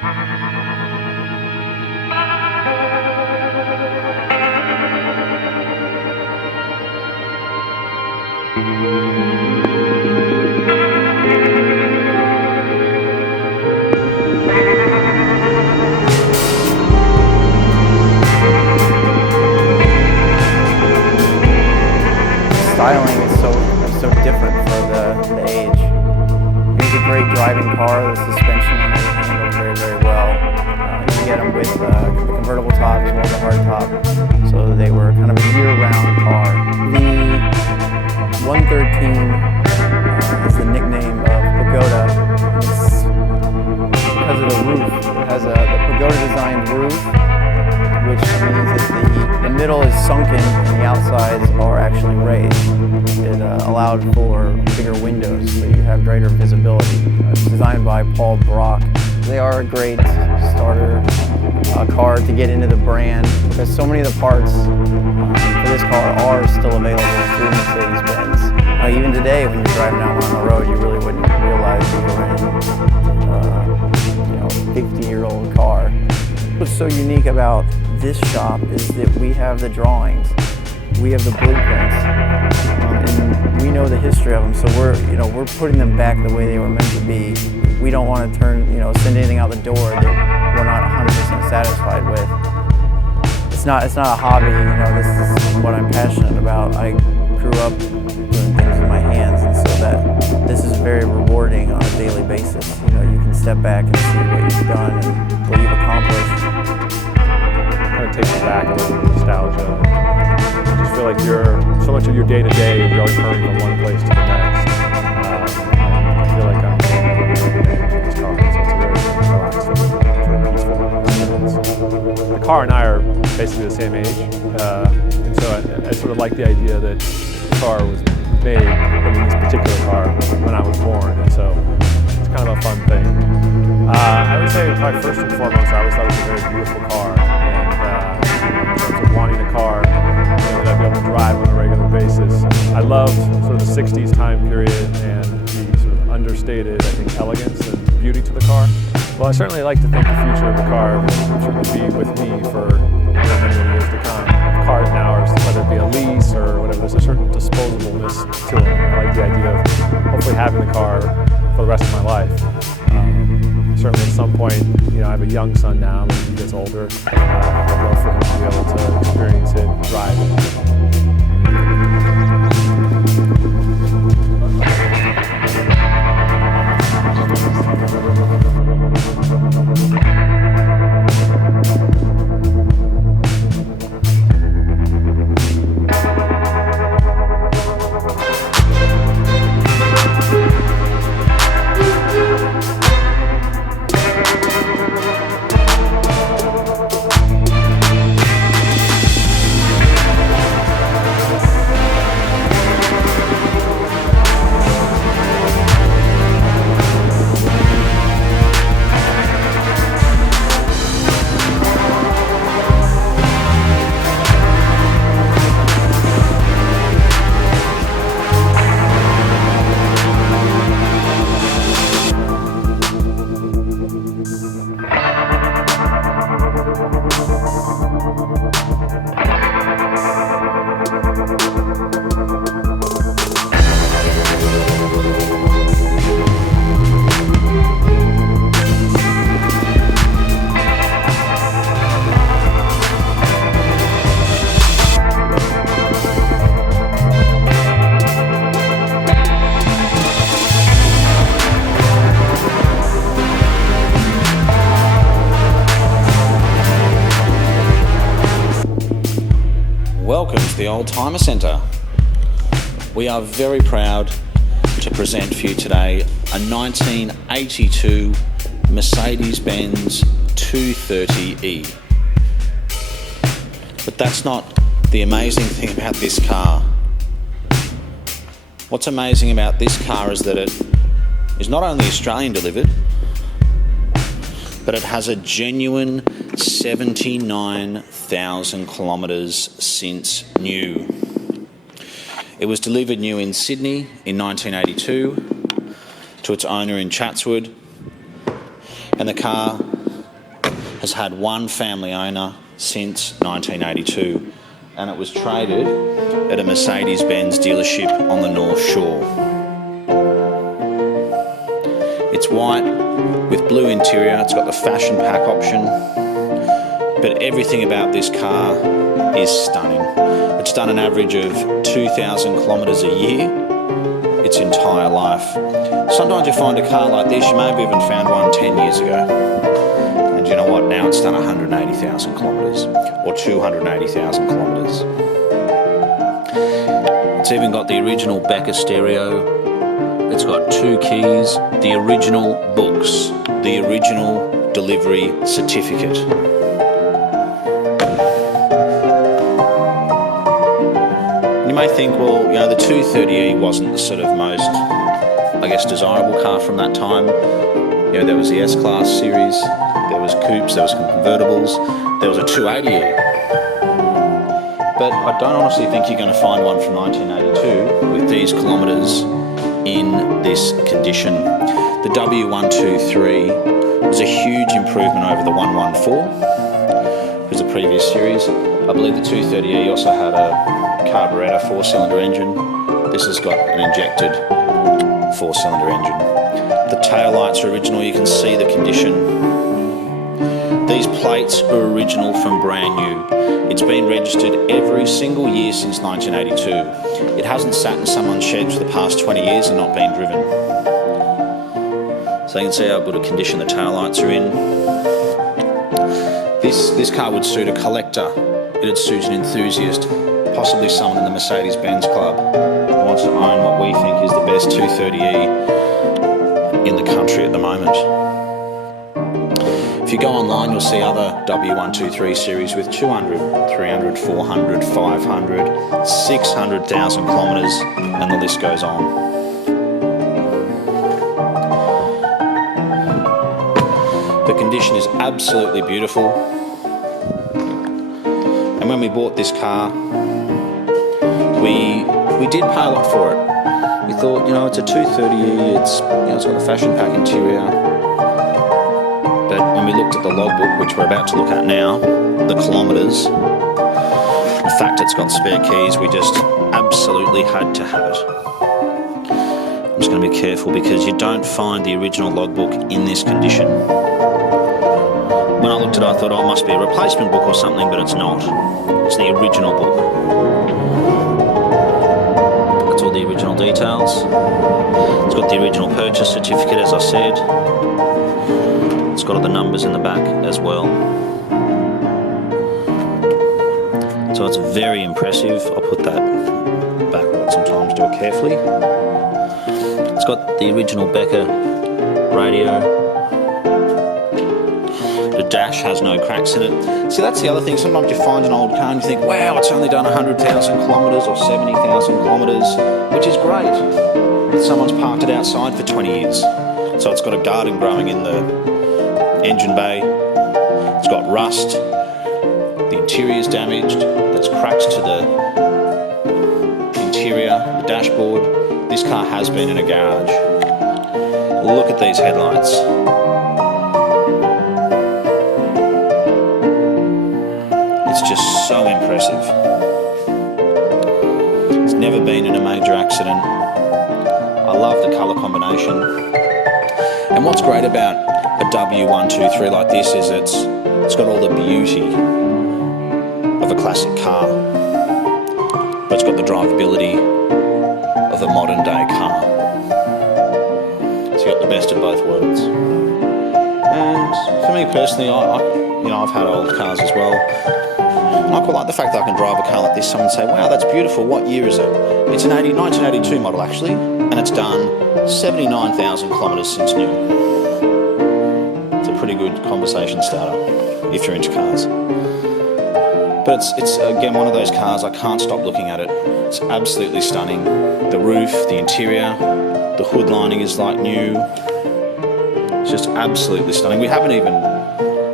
Styling is so different for the age. It's a great driving car. The suspension on it handles very well. You can get them with the convertible top as well as the hard top. So they were kind of a year-round car. The 113 is the nickname of Pagoda. It's because of the roof. It has the Pagoda-designed roof, which means that the middle is sunken and the outsides are actually raised. It allowed for bigger windows so you have greater visibility. It's designed by Paul Brock. They are a great starter car to get into the brand because so many of the parts for this car are still available through Mercedes-Benz. Even today, when you're driving down on the road, you really wouldn't realize you were in a 50-year-old car. What's so unique about this shop is that we have the drawings, we have the blueprints, and we know the history of them. So we're putting them back the way they were meant to be. We don't want to send anything out the door that we're not 100% satisfied with. It's not a hobby. This is what I'm passionate about. I grew up doing things with my hands, and so that this is very rewarding on a daily basis. You can step back and see what you've done and what you've accomplished. Kind of takes you back a little nostalgia. I just feel like so much of your day-to-day, you're always hurrying from one place to the next. I feel like I'm in this car, so it's very relaxed and peaceful. The car and I are basically the same age, and so I sort of like the idea that the car was made, this particular car, when I was born, and so it's kind of a fun thing. I would say probably first and foremost, I always thought it was a very beautiful car, and in terms of wanting a car that I'd be able to drive on a regular basis. I loved sort of the 60s time period and the sort of understated, I think, elegance and beauty to the car. Well, I certainly like to think the future of the car will be with me for many years to come. Cars now, whether it be a lease or whatever, there's a certain disposableness to it. I like the idea of hopefully having the car for the rest of my life. Certainly at some point, I have a young son now, but as he gets older, I'd love for him to be able to experience it and drive it. Welcome to the Oldtimer Centre. We are very proud to present for you today a 1982 Mercedes-Benz 230e. But that's not the amazing thing about this car. What's amazing about this car is that it is not only Australian delivered, but it has a genuine 79,000 kilometres since new. It was delivered new in Sydney in 1982 to its owner in Chatswood, and the car has had one family owner since 1982, and it was traded at a Mercedes-Benz dealership on the North Shore. It's white with blue interior, it's got the fashion pack option, but everything about this car is stunning. It's done an average of 2,000 kilometres a year its entire life. Sometimes you find a car like this, you may have even found one 10 years ago. And you know what, now it's done 180,000 kilometres or 280,000 kilometres. It's even got the original Becker stereo. It's got 2 keys, the original books, the original delivery certificate. You may think, well, you know, the 230e wasn't the sort of most, I guess, desirable car from that time. You know, there was the S-Class series, there was coupes, there was convertibles, there was a 280e. But I don't honestly think you're going to find one from 1982 with these kilometres in this condition. The W123 was a huge improvement over the 114, which was the previous series. I believe the 230e also had a carburettor 4-cylinder engine. This has got an injected 4-cylinder engine. The taillights are original, you can see the condition. These plates are original from brand new. It's been registered every single year since 1982. It hasn't sat in someone's shed for the past 20 years and not been driven. So you can see how good a condition the taillights are in. This car would suit a collector. It'd suit an enthusiast, possibly someone in the Mercedes-Benz club who wants to own what we think is the best 230e in the country at the moment. If you go online, you'll see other W123 series with 200, 300, 400, 500, 600,000 kilometres, and the list goes on. The condition is absolutely beautiful. And when we bought this car, we did pay a lot for it. We thought, you know, it's a 230e, it's got the fashion pack interior. But when we looked at the logbook, which we're about to look at now, the kilometres, the fact it's got spare keys, we just absolutely had to have it. I'm just going to be careful because you don't find the original logbook in this condition. When I looked at it, I thought, oh, it must be a replacement book or something, but it's not. It's the original book. That's all the original details. It's got the original purchase certificate, as I said. It's got all the numbers in the back as well. So it's very impressive. I'll put that backward sometimes, do it carefully. It's got the original Becker radio. The dash has no cracks in it. See, that's the other thing. Sometimes you find an old car and you think, wow, it's only done 100,000 kilometres or 70,000 kilometres, which is great. But someone's parked it outside for 20 years. So it's got a garden growing in the engine bay. It's got rust. The interior's damaged. There's cracks to the interior, the dashboard. This car has been in a garage. Look at these headlights. It's just so impressive. It's never been in a major accident. I love the colour combination. And what's great about a W123 like this is it's got all the beauty of a classic car, but it's got the drivability of a modern day car. So you got the best of both worlds. And for me personally, I've had old cars as well. And I quite like the fact that I can drive a car like this. Someone say, wow, that's beautiful. What year is it? It's an 1982 model actually, and it's done 79,000 kilometres since new. It's a pretty good conversation starter if you're into cars. But it's again one of those cars, I can't stop looking at it. It's absolutely stunning. The roof, the interior, the hood lining is like new. It's just absolutely stunning. We haven't even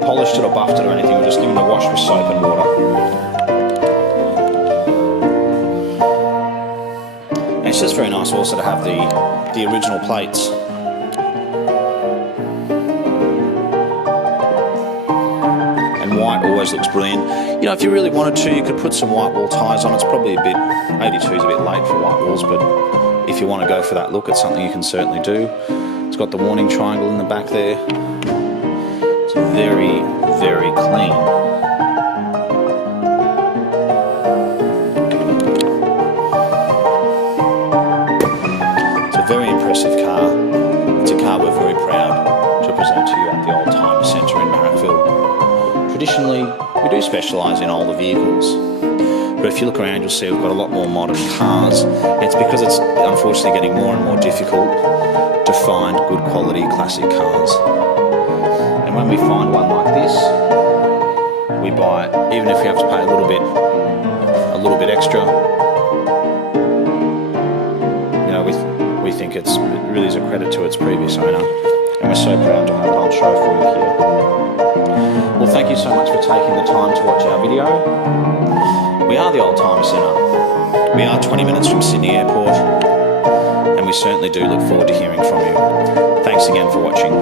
polished it or buffed it or anything, we're just giving it a wash with soap and water. And it's just very nice also to have the original plates. always looks brilliant. You know, if you really wanted to, you could put some white wall tyres on. It's probably a bit, 82 is a bit late for white walls, but if you want to go for that look, it's something you can certainly do. It's got the warning triangle in the back there. It's very, very clean. It's a very impressive car. It's a car we're very proud to present to you at the Old Timer Centre in Marrickville. Traditionally, we do specialise in older vehicles, but if you look around, you'll see we've got a lot more modern cars. It's because it's unfortunately getting more and more difficult to find good quality classic cars. And when we find one like this, we buy it, even if we have to pay a little bit extra. You know, we think it really is a credit to its previous owner, and we're so proud to have it on show for you here. Well, thank you so much for taking the time to watch our video. We are the Old Timer Centre. We are 20 minutes from Sydney Airport, and we certainly do look forward to hearing from you. Thanks again for watching.